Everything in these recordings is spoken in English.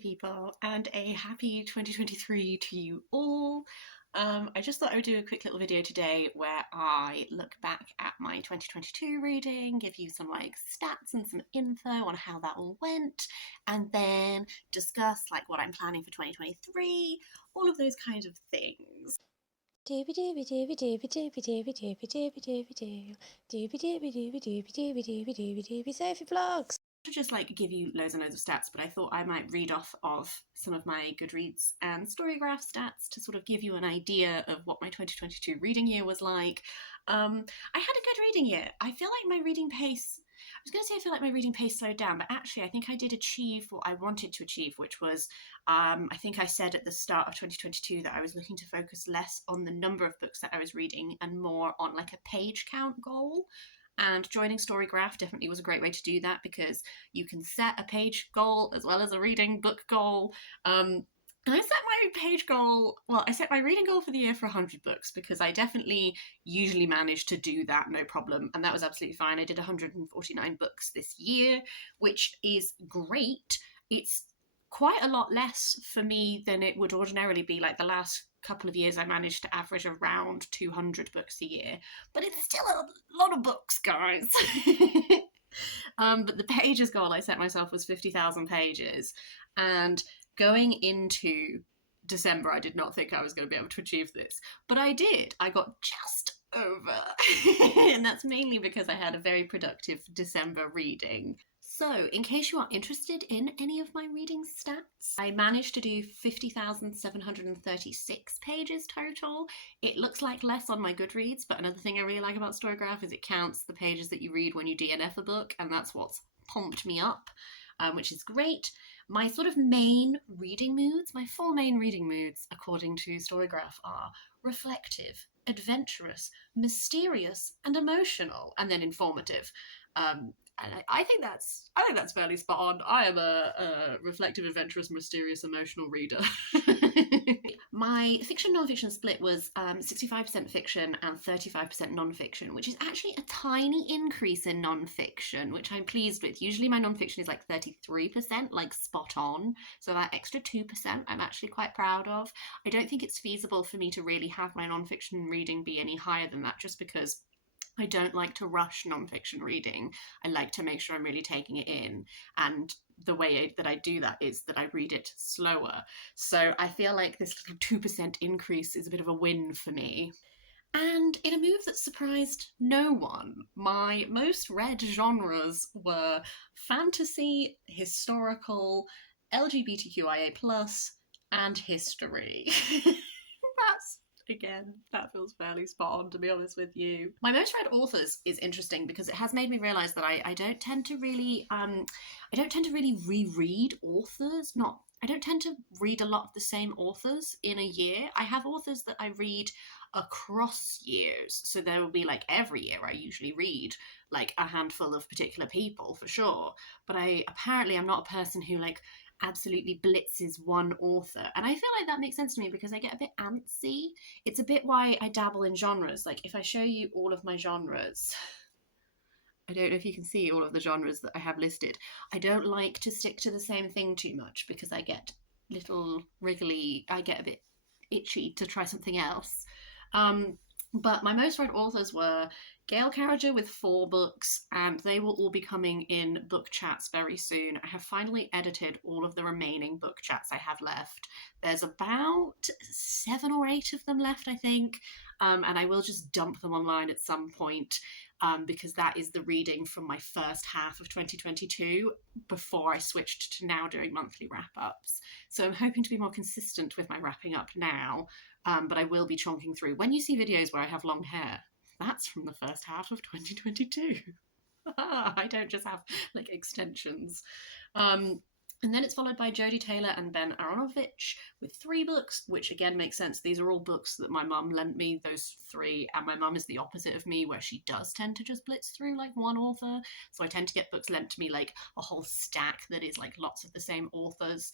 people, and a happy 2023 to you all. I just thought I would do a quick little video today where I look back at my 2022 reading, give you some stats and some info on how that all went, and then discuss what I'm planning for 2023, all of those kinds of things. Doobie doobie doobie doobie doobie doobie doobie doobie doobie doo. Doobie doobie doobie doobie doobie doobie doobie doobie Sophie vlogs. To just give you loads and loads of stats, but I thought I might read off of some of my Goodreads and Storygraph stats to sort of give you an idea of what my 2022 reading year was like. I had a good reading year. I feel like my reading pace, I was going to say I feel like my reading pace slowed down, but actually I think I did achieve what I wanted to achieve, which was, I think I said at the start of 2022 that I was looking to focus less on the number of books that I was reading and more on a page count goal. And joining Storygraph definitely was a great way to do that because you can set a page goal as well as a reading book goal. And I set my page goal, I set my reading goal for the year for 100 books because I definitely usually manage to do that no problem. And that was absolutely fine. I did 149 books this year, which is great. It's quite a lot less for me than it would ordinarily be. The last couple of years I managed to average around 200 books a year, but it's still a lot of books, guys. But the pages goal I set myself was 50,000 pages, and going into December I did not think I was going to be able to achieve this, but I did. I got just over and that's mainly because I had a very productive December reading. So, in case you are interested in any of my reading stats, I managed to do 50,736 pages total. It looks like less on my Goodreads, but another thing I really like about Storygraph is it counts the pages that you read when you DNF a book, and that's what's pumped me up, which is great. My sort of main reading moods, my four main reading moods, according to Storygraph, are reflective, adventurous, mysterious, and emotional, and then informative. And I think that's fairly spot on. I am a reflective, adventurous, mysterious, emotional reader. My fiction non-fiction split was 65% fiction and 35% non-fiction, which is actually a tiny increase in non-fiction, which I'm pleased with. Usually my non-fiction is 33%, spot on. So that extra 2% I'm actually quite proud of. I don't think it's feasible for me to really have my non-fiction reading be any higher than that, just because I don't like to rush non-fiction reading. I like to make sure I'm really taking it in. And the way that I do that is that I read it slower. So I feel like this little 2% increase is a bit of a win for me. And in a move that surprised no one, my most read genres were fantasy, historical, LGBTQIA+, and history. Again, that feels fairly spot on, to be honest with you. My most read authors is interesting because it has made me realise that I don't tend to really reread authors. I don't tend to read a lot of the same authors in a year. I have authors that I read across years, so there will be every year I usually read a handful of particular people for sure. But I'm not a person who absolutely blitzes one author, and I feel like that makes sense to me because I get a bit antsy. It's a bit why I dabble in genres. If I show you all of my genres, I don't know if you can see all of the genres that I have listed. I don't like to stick to the same thing too much because I get little wriggly, I get a bit itchy to try something else. But my most read authors were Gail Carriger with 4 books, and they will all be coming in book chats very soon. I have finally edited all of the remaining book chats I have left. There's about 7 or 8 of them left, I think, and I will just dump them online at some point. Because that is the reading from my first half of 2022 before I switched to now doing monthly wrap-ups. So I'm hoping to be more consistent with my wrapping up now, but I will be chonking through. When you see videos where I have long hair, that's from the first half of 2022. I don't just have extensions. And then it's followed by Jodie Taylor and Ben Aronovich with 3 books, which again makes sense. These are all books that my mum lent me, those 3, and my mum is the opposite of me, where she does tend to just blitz through one author. So I tend to get books lent to me a whole stack that is lots of the same authors.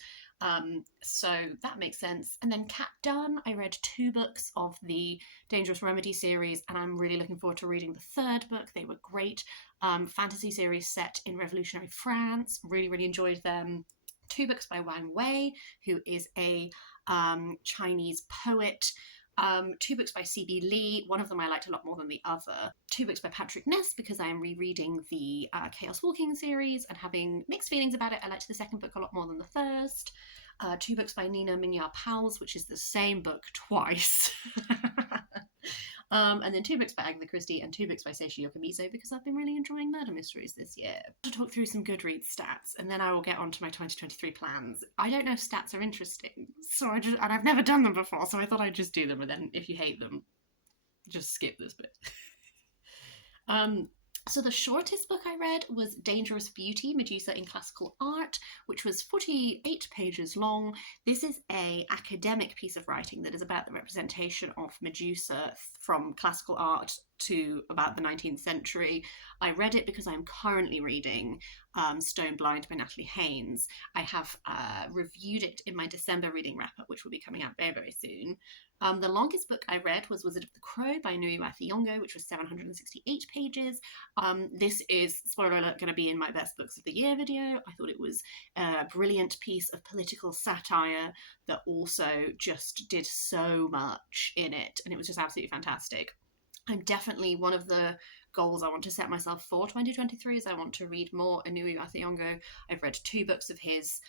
So that makes sense. And then Kat Dunn, I read 2 books of the Dangerous Remedy series, and I'm really looking forward to reading the 3rd book. They were great. Fantasy series set in revolutionary France. Really, really enjoyed them. 2 books by Wang Wei, who is a Chinese poet. 2 books by C.B. Lee. One of them I liked a lot more than the other. 2 books by Patrick Ness, because I am rereading the Chaos Walking series and having mixed feelings about it. I liked the second book a lot more than the first. 2 books by Nina Minya Powles, which is the same book twice. And then 2 books by Agatha Christie and 2 books by Seishi Yokomizo, because I've been really enjoying murder mysteries this year. To talk through some Goodreads stats, and then I will get on to my 2023 plans. I don't know if stats are interesting, and I've never done them before, so I thought I'd just do them, and then if you hate them, just skip this bit. So the shortest book I read was Dangerous Beauty, Medusa in Classical Art, which was 48 pages long. This is an academic piece of writing that is about the representation of Medusa from classical art to about the 19th century. I read it because I'm currently reading Stone Blind by Natalie Haynes. I have reviewed it in my December reading wrap-up, which will be coming out very, very soon. The longest book I read was Wizard of the Crow by Nui Wathi-Yongo, which was 768 pages. This is, spoiler alert, going to be in my best books of the year video. I thought it was a brilliant piece of political satire that also just did so much in it, and it was just absolutely fantastic. I'm definitely, one of the goals I want to set myself for 2023 is I want to read more Nui Wathi-Yongo. I've read 2 books of his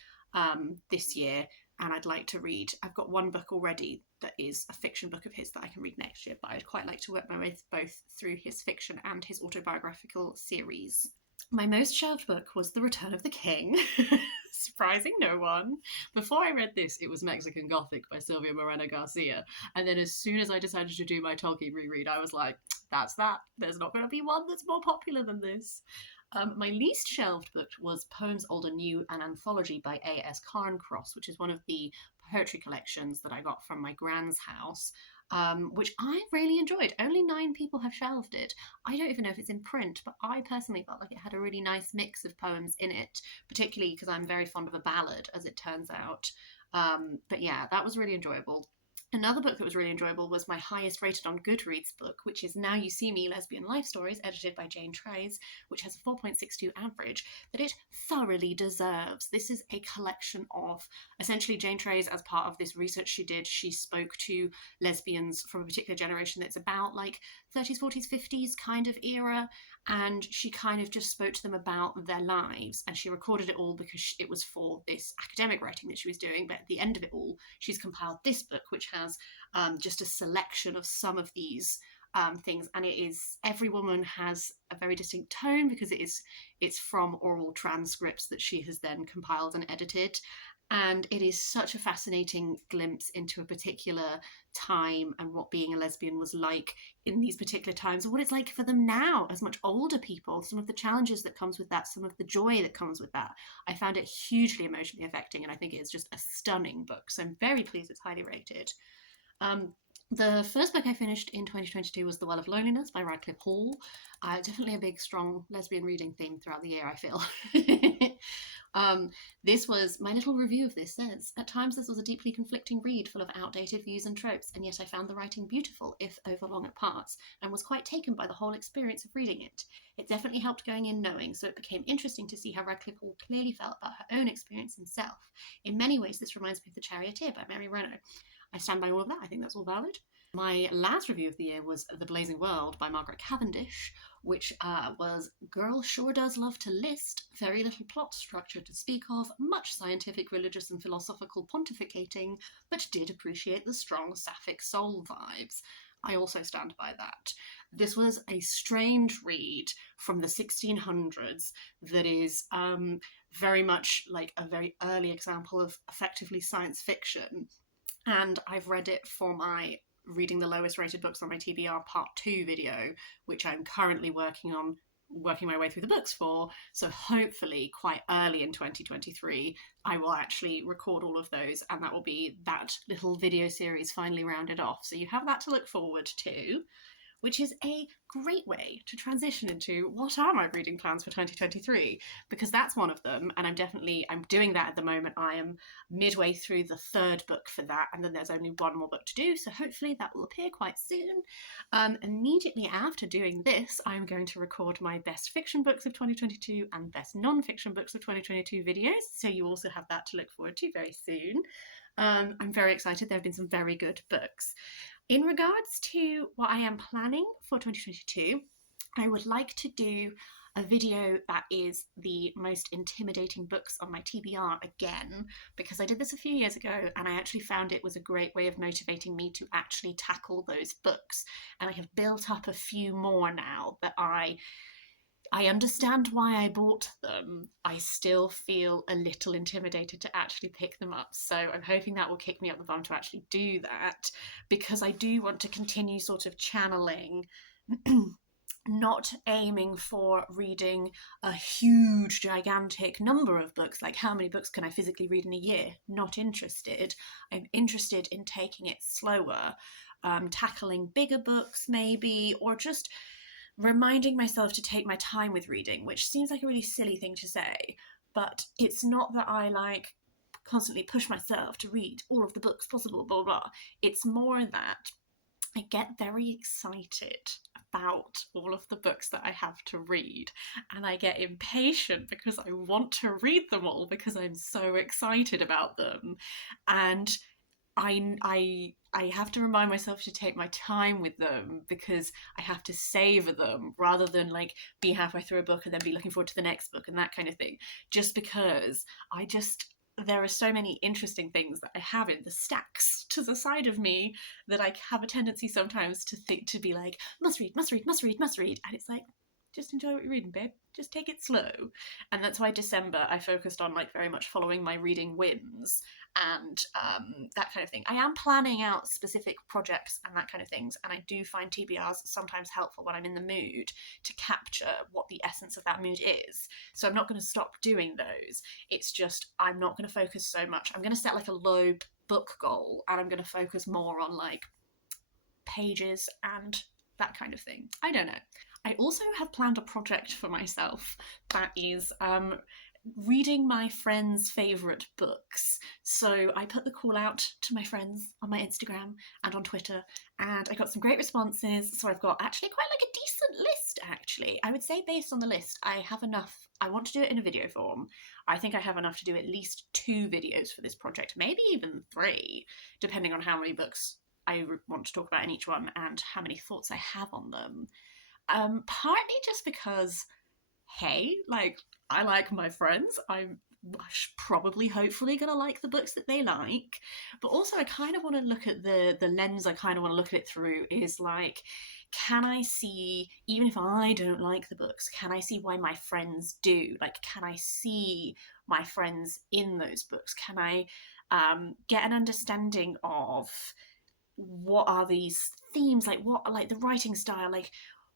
this year, and I'd like to read, I've got 1 book already that is a fiction book of his that I can read next year, but I'd quite like to work my way both through his fiction and his autobiographical series. My most shelved book was The Return of the King, surprising no one. Before I read this, it was Mexican Gothic by Silvia Moreno Garcia, and then as soon as I decided to do my Tolkien reread, I was like, that's that. There's not going to be one that's more popular than this. My least shelved book was Poems Old and New, an anthology by A.S. Cairncross, which is one of the poetry collections that I got from my grand's house, which I really enjoyed. Only 9 people have shelved it. I don't even know if it's in print, but I personally felt like it had a really nice mix of poems in it, particularly because I'm very fond of a ballad, as it turns out. But yeah, that was really enjoyable. Another book that was really enjoyable was my highest rated on Goodreads book, which is Now You See Me, Lesbian Life Stories, edited by Jane Treys, which has a 4.62 average that it thoroughly deserves. This is a collection of, essentially, Jane Treys, as part of this research she did, she spoke to lesbians from a particular generation that's about like 30s, 40s, 50s kind of era, and she kind of just spoke to them about their lives, and she recorded it all because it was for this academic writing that she was doing. But at the end of it all, she's compiled this book, which has just a selection of some of these things, and it is, every woman has a very distinct tone because it's from oral transcripts that she has then compiled and edited. And it is such a fascinating glimpse into a particular time and what being a lesbian was like in these particular times, and what it's like for them now as much older people, some of the challenges that comes with that, some of the joy that comes with that. I found it hugely emotionally affecting, and I think it's just a stunning book, so I'm very pleased it's highly rated. The first book I finished in 2022 was The Well of Loneliness by Radcliffe Hall. Definitely a big, strong lesbian reading theme throughout the year, I feel. This was, my little review of this says, at times this was a deeply conflicting read full of outdated views and tropes, and yet I found the writing beautiful, if overlong at parts, and was quite taken by the whole experience of reading it. It definitely helped going in knowing, so it became interesting to see how Radcliffe Hall clearly felt about her own experience himself. In many ways, this reminds me of The Charioteer by Mary Renault. I stand by all of that. I think that's all valid. My last review of the year was The Blazing World by Margaret Cavendish, which was Girl Sure Does Love to List, very little plot structure to speak of, much scientific, religious and philosophical pontificating, but did appreciate the strong sapphic soul vibes. I also stand by that. This was a strange read from the 1600s that is very much like a very early example of effectively science fiction. And I've read it for my reading the lowest rated books on my TBR part 2 video, which I'm currently working my way through the books for. So hopefully quite early in 2023, I will actually record all of those, and that will be that little video series finally rounded off. So you have that to look forward to. which is a great way to transition into what are my reading plans for 2023, because that's one of them, and I'm doing that at the moment. I am midway through the third book for that, and then there's only one more book to do, so hopefully that will appear quite soon. Immediately after doing this, I'm going to record my best fiction books of 2022 and best non-fiction books of 2022 videos, so you also have that to look forward to very soon. I'm very excited. There have been some very good books. In regards to what I am planning for 2022, I would like to do a video that is the most intimidating books on my TBR again, because I did this a few years ago and I actually found it was a great way of motivating me to actually tackle those books. And I have built up a few more now that I understand why I bought them. I still feel a little intimidated to actually pick them up. So I'm hoping that will kick me up the bum to actually do that, because I do want to continue sort of channeling not aiming for reading a huge, gigantic number of books, like how many books can I physically read in a year? Not interested. I'm interested in taking it slower, tackling bigger books maybe, or just reminding myself to take my time with reading, which seems like a really silly thing to say, but it's not that I like constantly push myself to read all of the books possible, blah, blah, blah. It's more that I get very excited about all of the books that I have to read, and I get impatient because I want to read them all because I'm so excited about them. And I have to remind myself to take my time with them because I have to savor them rather than like be halfway through a book and then be looking forward to the next book and that kind of thing. Just because there are so many interesting things that I have in the stacks to the side of me that I have a tendency sometimes to be like, must read, must read, must read, must read. And it's like, just enjoy what you're reading, babe. Just take it slow. And that's why December I focused on like very much following my reading whims and that kind of thing. I am planning out specific projects and that kind of things, and I do find TBRs sometimes helpful when I'm in the mood to capture what the essence of that mood is. So I'm not going to stop doing those. It's just I'm not going to focus so much. I'm going to set like a low book goal, and I'm going to focus more on like pages and that kind of thing. I don't know. I also have planned a project for myself that is reading my friends' favourite books. So I put the call out to my friends on my Instagram and on Twitter, and I got some great responses. So I've got actually quite like a decent list, actually. I would say based on the list, I have enough. I want to do it in a video form. I think I have enough to do at least 2 videos for this project, maybe even 3, depending on how many books I want to talk about in each one and how many thoughts I have on them. Partly just because, hey, like, I like my friends. I'm probably, hopefully, gonna like the books that they like. But also, I kind of want to look at the lens I kind of want to look at it through is like, can I see, even if I don't like the books, can I see why my friends do? Like, can I see my friends in those books? Can I get an understanding of what are these themes, like what, like the writing style, like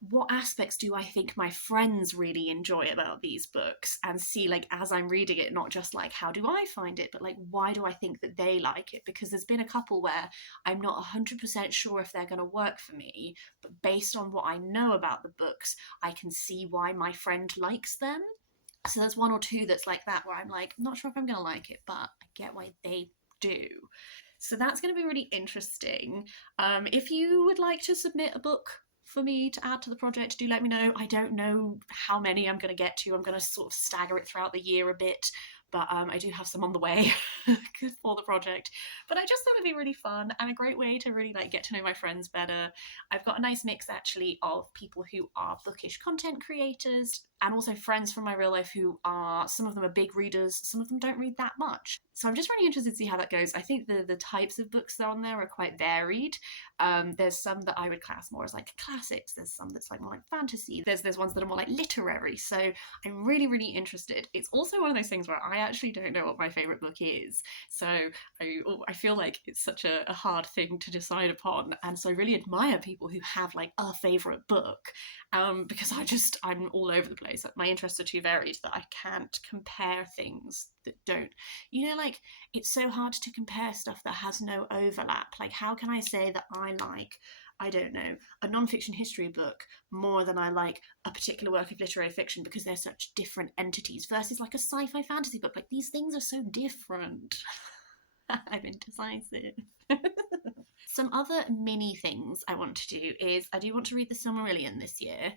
what aspects do I think my friends really enjoy about these books, and see like as I'm reading it, not just like how do I find it, but like why do I think that they like it, because there's been a couple where I'm not 100% sure if they're going to work for me, but based on what I know about the books I can see why my friend likes them. So there's 1 or 2 that's like that where I'm like, I'm not sure if I'm going to like it, but I get why they do. So that's going to be really interesting. If you would like to submit a book for me to add to the project, do let me know. I don't know how many I'm going to get to. I'm going to sort of stagger it throughout the year a bit, but I do have some on the way for the project. But I just thought it'd be really fun and a great way to really like get to know my friends better. I've got a nice mix actually of people who are bookish content creators and also friends from my real life who are, some of them are big readers, some of them don't read that much. So I'm just really interested to see how that goes. I think the types of books that are on there are quite varied. There's some that I would class more as like classics. There's some that's like more like fantasy. There's ones that are more like literary. So I'm really, really interested. It's also one of those things where I actually don't know what my favourite book is. So I feel like it's such a hard thing to decide upon. And so I really admire people who have like a favourite book, because I'm all over the place. My interests are too varied that I can't compare things that don't. You know, like, it's so hard to compare stuff that has no overlap. Like, how can I say that I like, I don't know, a non-fiction history book more than I like a particular work of literary fiction, because they're such different entities, versus like a sci-fi fantasy book. Like, these things are so different. I'm indecisive. Some other mini things I want to do is I do want to read The Silmarillion this year.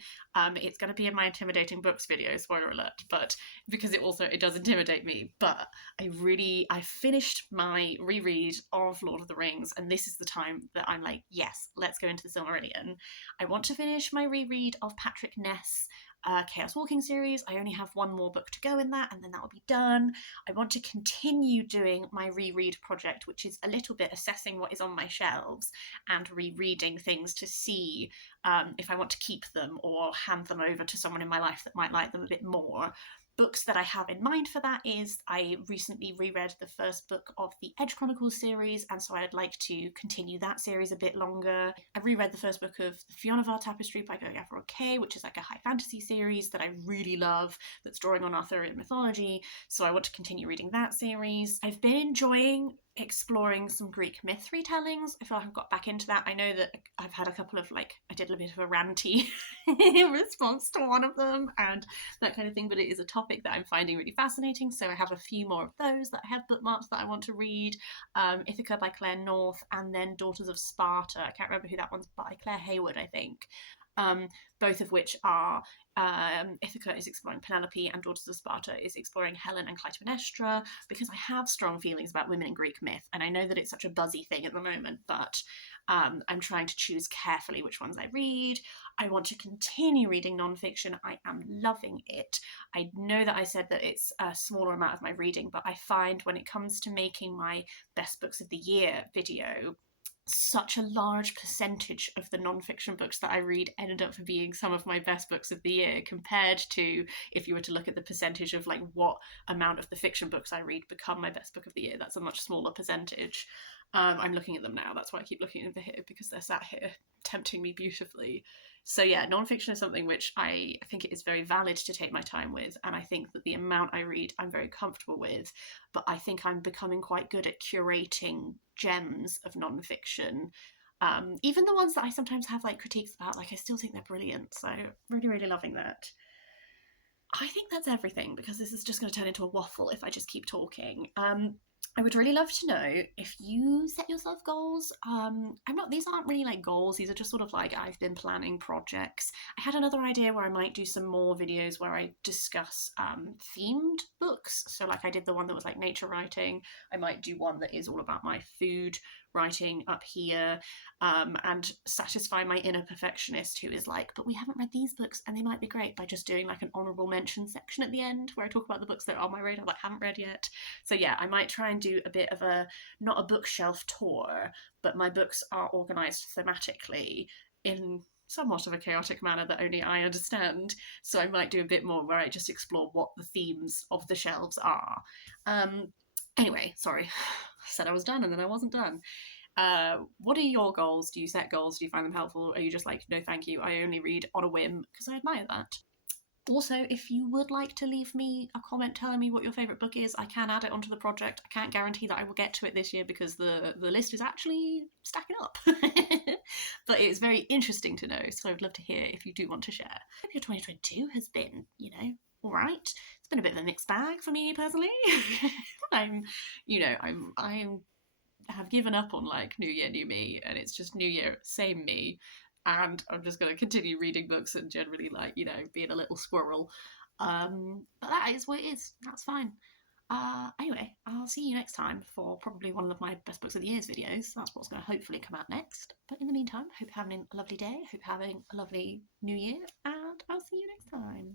It's going to be in my intimidating books video, spoiler alert, but because it does intimidate me. But I finished my reread of Lord of the Rings, and this is the time that I'm like, yes, let's go into The Silmarillion. I want to finish my reread of Patrick Ness' Chaos Walking series. I only have one more book to go in that, and then that will be done. I want to continue doing my reread project, which is a little bit assessing what is on my shelves and rereading things to see if I want to keep them or hand them over to someone in my life that might like them a bit more. Books that I have in mind for that is I recently reread the first book of the Edge Chronicles series, and so I'd like to continue that series a bit longer. I reread the first book of the Fionnevar Tapestry by Gavin Kay, which is like a high fantasy series that I really love, that's drawing on Arthurian mythology, so I want to continue reading that series. I've been enjoying exploring some Greek myth retellings. I feel like I've got back into that. I know that I've had a couple of, like, I did a bit of a ranty response to one of them and that kind of thing, but it is a topic that I'm finding really fascinating, so I have a few more of those that I have bookmarked that I want to read. Ithaca by Claire North, and then Daughters of Sparta, I can't remember who that one's by, Claire Hayward, I think. Both of which are Ithaca is exploring Penelope, and Daughters of Sparta is exploring Helen and Clytemnestra, because I have strong feelings about women in Greek myth, and I know that it's such a buzzy thing at the moment, but I'm trying to choose carefully which ones I read. I want to continue reading non-fiction. I am loving it. I know that I said that it's a smaller amount of my reading, but I find when it comes to making my best books of the year video, such a large percentage of the non-fiction books that I read ended up being some of my best books of the year, compared to if you were to look at the percentage of like what amount of the fiction books I read become my best book of the year. That's a much smaller percentage. I'm looking at them now. That's why I keep looking over here, because they're sat here tempting me beautifully. So yeah, non-fiction is something which I think it is very valid to take my time with, and I think that the amount I read I'm very comfortable with, but I think I'm becoming quite good at curating gems of non-fiction. Even the ones that I sometimes have like critiques about, like, I still think they're brilliant. So really, really loving that. I think that's everything, because this is just going to turn into a waffle if I just keep talking. I would really love to know if you set yourself goals. These aren't really like goals, these are just sort of like, I've been planning projects. I had another idea where I might do some more videos where I discuss themed books. So like I did the one that was like nature writing. I might do one that is all about my food writing up here, and satisfy my inner perfectionist who is like, but we haven't read these books and they might be great, by just doing like an honourable mention section at the end where I talk about the books that are on my radar that I haven't read yet. So yeah, I might try and do a bit of a, not a bookshelf tour, but my books are organised thematically in somewhat of a chaotic manner that only I understand. So I might do a bit more where I just explore what the themes of the shelves are. Anyway, sorry, I said I was done and then I wasn't done. What are your goals? Do you set goals? Do you find them helpful? Are you just like, no, thank you, I only read on a whim? Because I admire that. Also, if you would like to leave me a comment telling me what your favourite book is, I can add it onto the project. I can't guarantee that I will get to it this year because the list is actually stacking up. But it's very interesting to know, so I would love to hear if you do want to share. I hope your 2022 has been, all right. It's been a bit of a mixed bag for me personally. I'm, I'm have given up on like New Year, New Me, and it's just New Year, same me. And I'm just going to continue reading books and generally, like, being a little squirrel. But that is what it is. That's fine. Anyway, I'll see you next time for probably one of my best books of the year's videos. That's what's going to hopefully come out next. But in the meantime, hope you're having a lovely day. Hope you're having a lovely new year. And I'll see you next time.